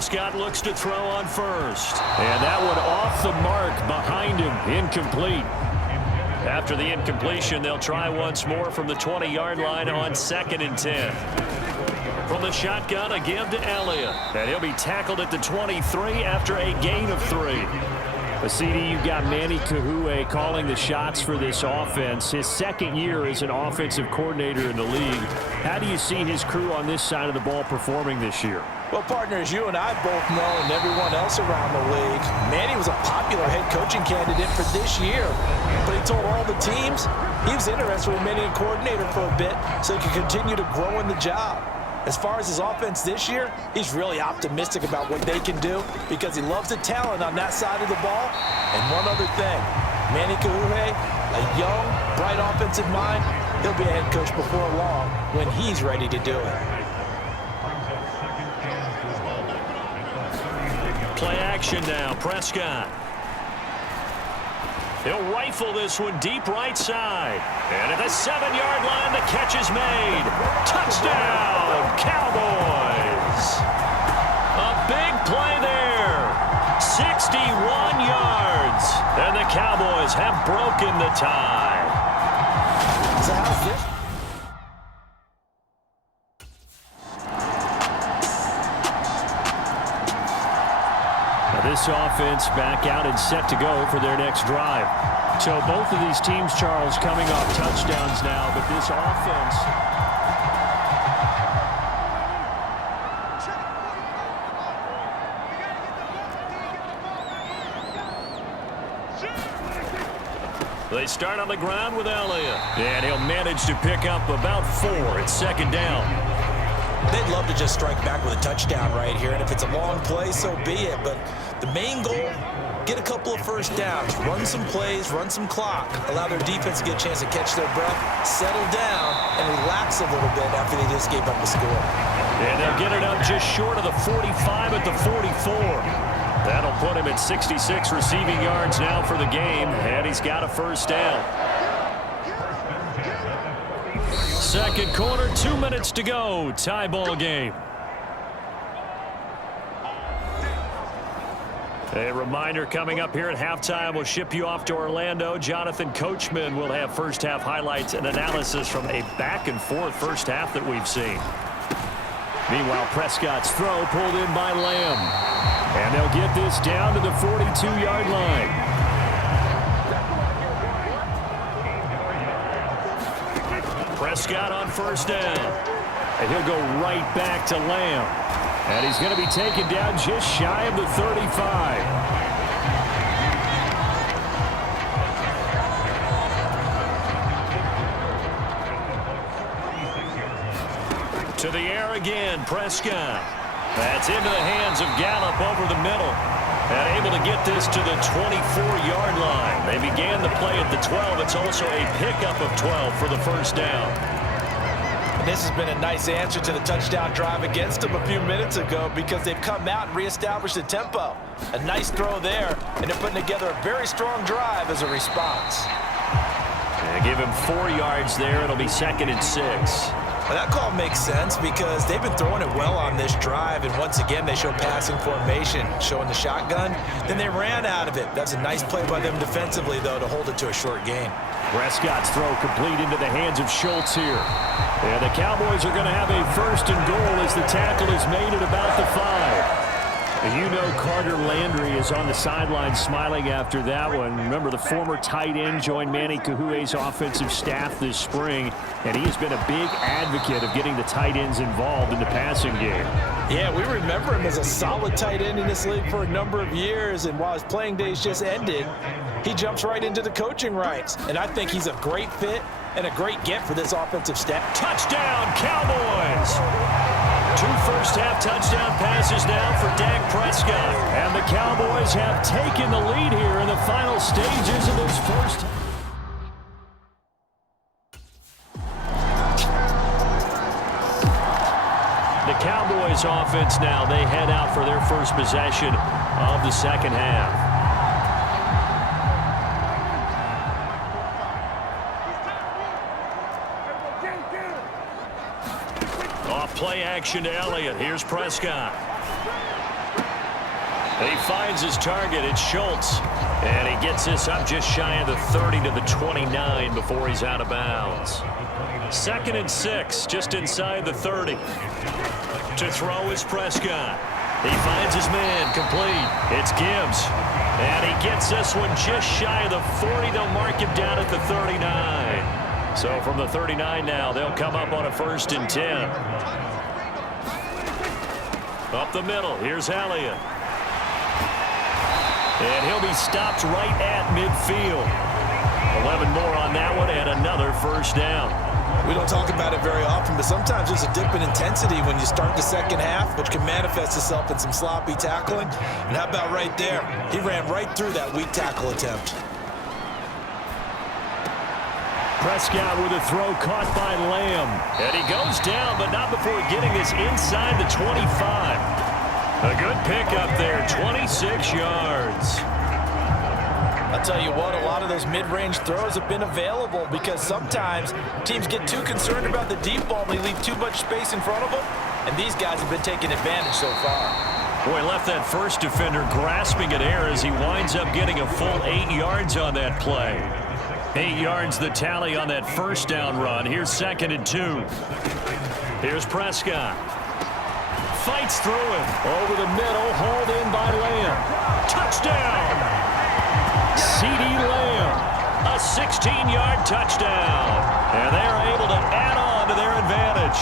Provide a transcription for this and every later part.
Prescott looks to throw on first. And that one off the mark behind him. Incomplete. After the incompletion, they'll try once more from the 20-yard line on 2nd and 10. From the shotgun, a give to Elliott. And he'll be tackled at the 23 after a gain of 3. CD, you've got Manny Kahue calling the shots for this offense. His 2nd year as an offensive coordinator in the league. How do you see his crew on this side of the ball performing this year? Well, partners, you and I both know, and everyone else around the league, Manny was a popular head coaching candidate for this year. But he told all the teams he was interested in remaining a coordinator for a bit so he could continue to grow in the job. As far as his offense this year, he's really optimistic about what they can do because he loves the talent on that side of the ball. And one other thing, Manny Kahue, a young, bright offensive mind, he'll be a head coach before long when he's ready to do it. Play action now, Prescott. He'll rifle this one deep right side. And at the 7-yard line, the catch is made. Touchdown, Cowboys. A big play there. 61 yards. And the Cowboys have broken the tie. So how's this? This offense back out and set to go for their next drive. So both of these teams, Charles, coming off touchdowns now, but this offense... They start on the ground with Elliott. And he'll manage to pick up about 4 at 2nd down. They'd love to just strike back with a touchdown right here, and if it's a long play, so be it. But the main goal, get a couple of first downs, run some plays, run some clock, allow their defense to get a chance to catch their breath, settle down, and relax a little bit after they just gave up the score. And they'll get it up just short of the 45 at the 44. That'll put him at 66 receiving yards now for the game, and he's got a first down. 2nd quarter, 2 minutes to go. Tie ball game. A reminder coming up here at halftime. We'll ship you off to Orlando. Jonathan Coachman will have first half highlights and analysis from a back and forth first half that we've seen. Meanwhile, Prescott's throw pulled in by Lamb. And they'll get this down to the 42-yard line. Prescott on first down. And he'll go right back to Lamb. And he's going to be taken down just shy of the 35. To the air again, Prescott. That's into the hands of Gallup over the middle. And able to get this to the 24-yard line. They began the play at the 12. It's also a pickup of 12 for the first down. And this has been a nice answer to the touchdown drive against them a few minutes ago because they've come out and reestablished the tempo. A nice throw there, and they're putting together a very strong drive as a response. And give him 4 yards there. It'll be 2nd and 6. Well, that call makes sense because they've been throwing it well on this drive, and once again they show passing formation, showing the shotgun. Then they ran out of it. That's a nice play by them defensively, though, to hold it to a short gain. Prescott's throw complete into the hands of Schultz here. And the Cowboys are going to have a 1st and goal as the tackle is made at about the 5. You know Carter Landry is on the sideline smiling after that one. Remember, the former tight end joined Manny Kahue's offensive staff this spring, and he has been a big advocate of getting the tight ends involved in the passing game. Yeah, we remember him as a solid tight end in this league for a number of years, and while his playing days just ended, he jumps right into the coaching ranks. And I think he's a great fit and a great get for this offensive staff. Touchdown, Cowboys! 2 first-half touchdown passes now for Dak Prescott. And the Cowboys have taken the lead here in the final stages of this first. The Cowboys offense now, they head out for their first possession of the second half. Play action to Elliott. Here's Prescott. He finds his target. It's Schultz. And he gets this up just shy of the 30 to the 29 before he's out of bounds. 2nd and 6, just inside the 30. To throw is Prescott. He finds his man, complete. It's Gibbs. And he gets this one just shy of the 40. They'll mark him down at the 39. So from the 39 now, they'll come up on a 1st and 10. Up the middle, here's Elliott. And he'll be stopped right at midfield. 11 more on that one and another 1st down. We don't talk about it very often, but sometimes there's a dip in intensity when you start the 2nd half, which can manifest itself in some sloppy tackling. And how about right there? He ran right through that weak tackle attempt. Prescott with a throw caught by Lamb. And he goes down, but not before getting this inside the 25. A good pickup there, 26 yards. I'll tell you what, a lot of those mid-range throws have been available because sometimes teams get too concerned about the deep ball and they leave too much space in front of them, and these guys have been taking advantage so far. Boy, left that first defender grasping at air as he winds up getting a full 8 yards on that play. 8 yards the tally on that 1st down run. Here's 2nd and 2. Here's Prescott. Fights through it. Over the middle, hauled in by Lamb. Touchdown! C.D. Lamb, a 16-yard touchdown. And they are able to add on to their advantage.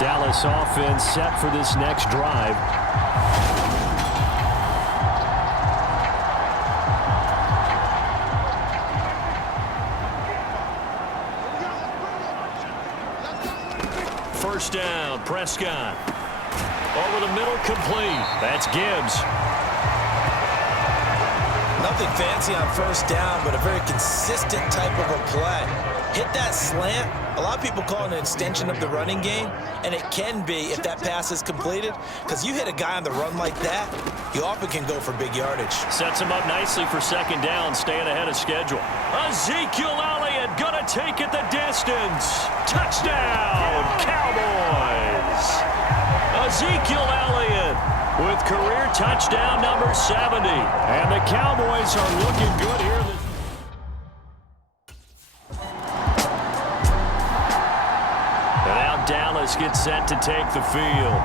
Dallas offense set for this next drive. First down, Prescott. Over the middle, complete. That's Gibbs. Nothing fancy on 1st down, but a very consistent type of a play. Hit that slant. A lot of people call it an extension of the running game, and it can be if that pass is completed, because you hit a guy on the run like that, you often can go for big yardage. Sets him up nicely for 2nd down, staying ahead of schedule. Ezekiel Elliott gonna take it the distance. Touchdown, Cowboys! Ezekiel Elliott with career touchdown number 70. And the Cowboys are looking good here. And now Dallas gets set to take the field.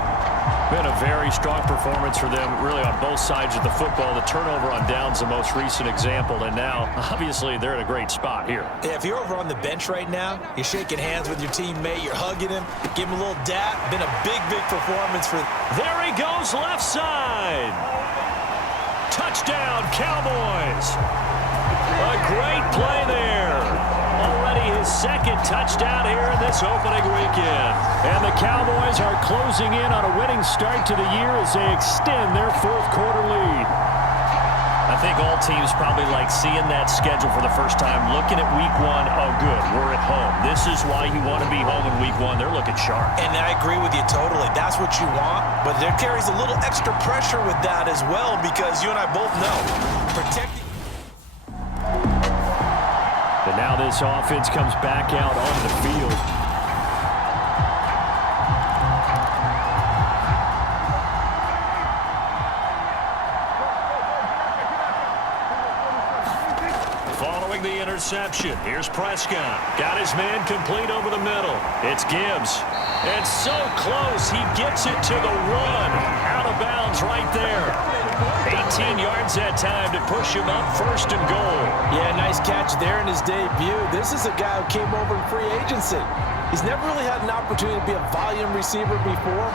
Been a very strong performance for them, really, on both sides of the football. The turnover on downs the most recent example, and now, obviously, they're in a great spot here. Yeah, if you're over on the bench right now, you're shaking hands with your teammate, you're hugging him, give him a little dap. Been a big, big performance for... There he goes, left side. Touchdown, Cowboys. A great play there. Already his 2nd touchdown here in this opening weekend. And the Cowboys are closing in on a winning start to the year as they extend their 4th quarter lead. I think all teams probably like seeing that schedule for the first time, looking at week 1. Oh, good, we're at home. This is why you want to be home in week 1. They're looking sharp. And I agree with you totally. That's what you want. But there carries a little extra pressure with that as well, because you and I both know protecting. And now this offense comes back out on the field. Following the interception, here's Prescott. Got his man complete over the middle. It's Gibbs. And so close, he gets it to the 1. Out of bounds right there. 18 yards that time to push him up 1st and goal. Yeah, nice catch there in his debut. This is a guy who came over in free agency. He's never really had an opportunity to be a volume receiver before,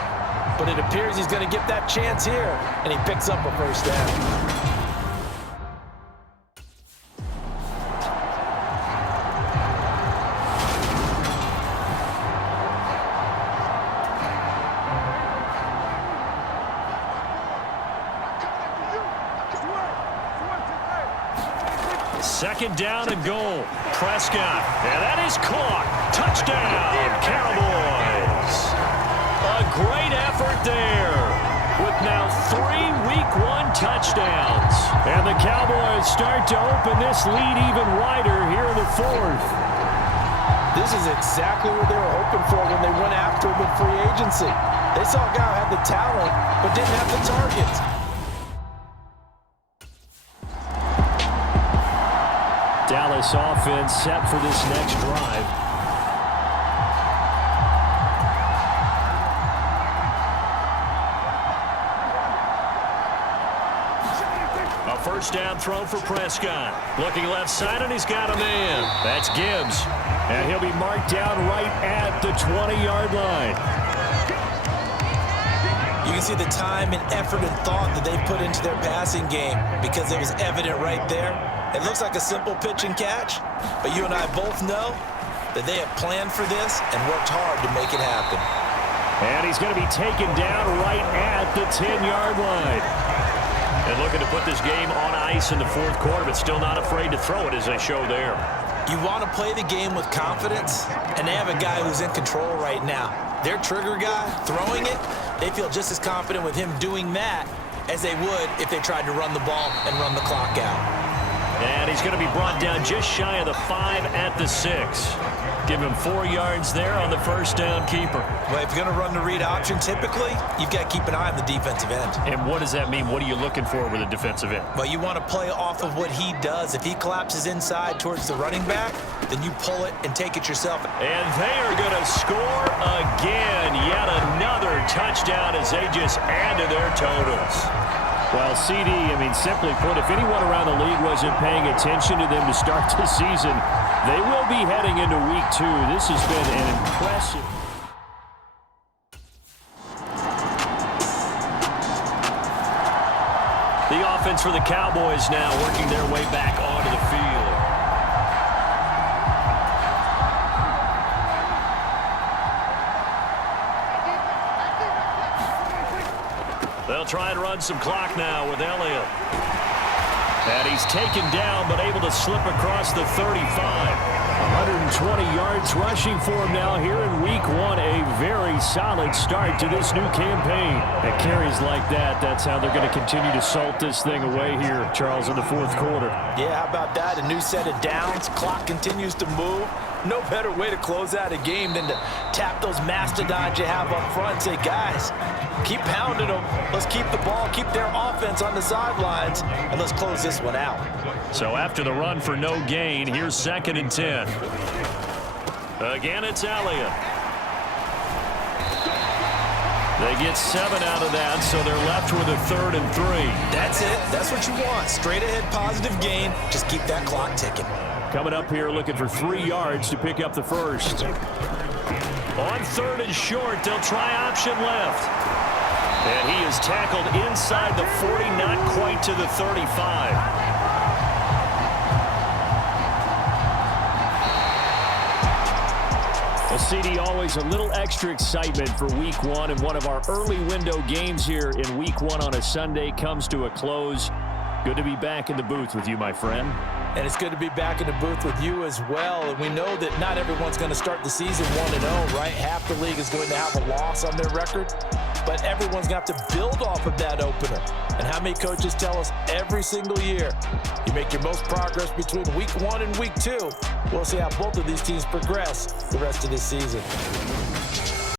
but it appears he's going to get that chance here, and he picks up a 1st down. Second down and goal. Prescott. And that is caught. Touchdown, Cowboys. A great effort there. With now 3 Week 1 touchdowns. And the Cowboys start to open this lead even wider here in the 4th. This is exactly what they were hoping for when they went after him in free agency. They saw a guy who had the talent but didn't have the targets. Dallas offense set for this next drive. A first down throw for Prescott. Looking left side, and he's got a man. That's Gibbs. And he'll be marked down right at the 20-yard line. You can see the time and effort and thought that they've put into their passing game because it was evident right there. It looks like a simple pitch and catch, but you and I both know that they have planned for this and worked hard to make it happen. And he's going to be taken down right at the 10-yard line. And looking to put this game on ice in the fourth quarter, but still not afraid to throw it as they show there. You want to play the game with confidence, and they have a guy who's in control right now. Their trigger guy throwing it, they feel just as confident with him doing that as they would if they tried to run the ball and run the clock out. And he's going to be brought down just shy of the 5 at the 6. Give him 4 yards there on the first down keeper. Well, if you're going to run the read option, typically, you've got to keep an eye on the defensive end. And what does that mean? What are you looking for with a defensive end? Well, you want to play off of what he does. If he collapses inside towards the running back, then you pull it and take it yourself. And they are going to score again. Yet another touchdown as they just add to their totals. Well, CD, simply put, if anyone around the league wasn't paying attention to them to start the season, they will be heading into week 2. This has been an impressive. The offense for the Cowboys now working their way back onto the field. They'll try and run some clock now with Elliott. And he's taken down, but able to slip across the 35. 120 yards rushing for him now here in week 1. A very solid start to this new campaign. And carries like that, that's how they're going to continue to salt this thing away here, Charles, in the fourth quarter. Yeah, how about that? A new set of downs. Clock continues to move. No better way to close out a game than to tap those mastodons you have up front and say, guys, keep pounding them. Let's keep the ball, keep their offense on the sidelines, and let's close this one out. So after the run for no gain, here's 2nd and 10. Again, it's Elliott. They get 7 out of that, so they're left with a 3rd and 3. That's it. That's what you want. Straight ahead positive gain. Just keep that clock ticking. Coming up here looking for 3 yards to pick up the first. On 3rd and short, they'll try option left. And he is tackled inside the 40, not quite to the 35. Well, CD, always a little extra excitement for week 1, and one of our early window games here in week 1 on a Sunday comes to a close. Good to be back in the booth with you, my friend. And it's good to be back in the booth with you as well. And we know that not everyone's going to start the season 1-0, right? Half the league is going to have a loss on their record. But everyone's going to have to build off of that opener. And how many coaches tell us every single year, you make your most progress between week 1 and week 2. We'll see how both of these teams progress the rest of this season.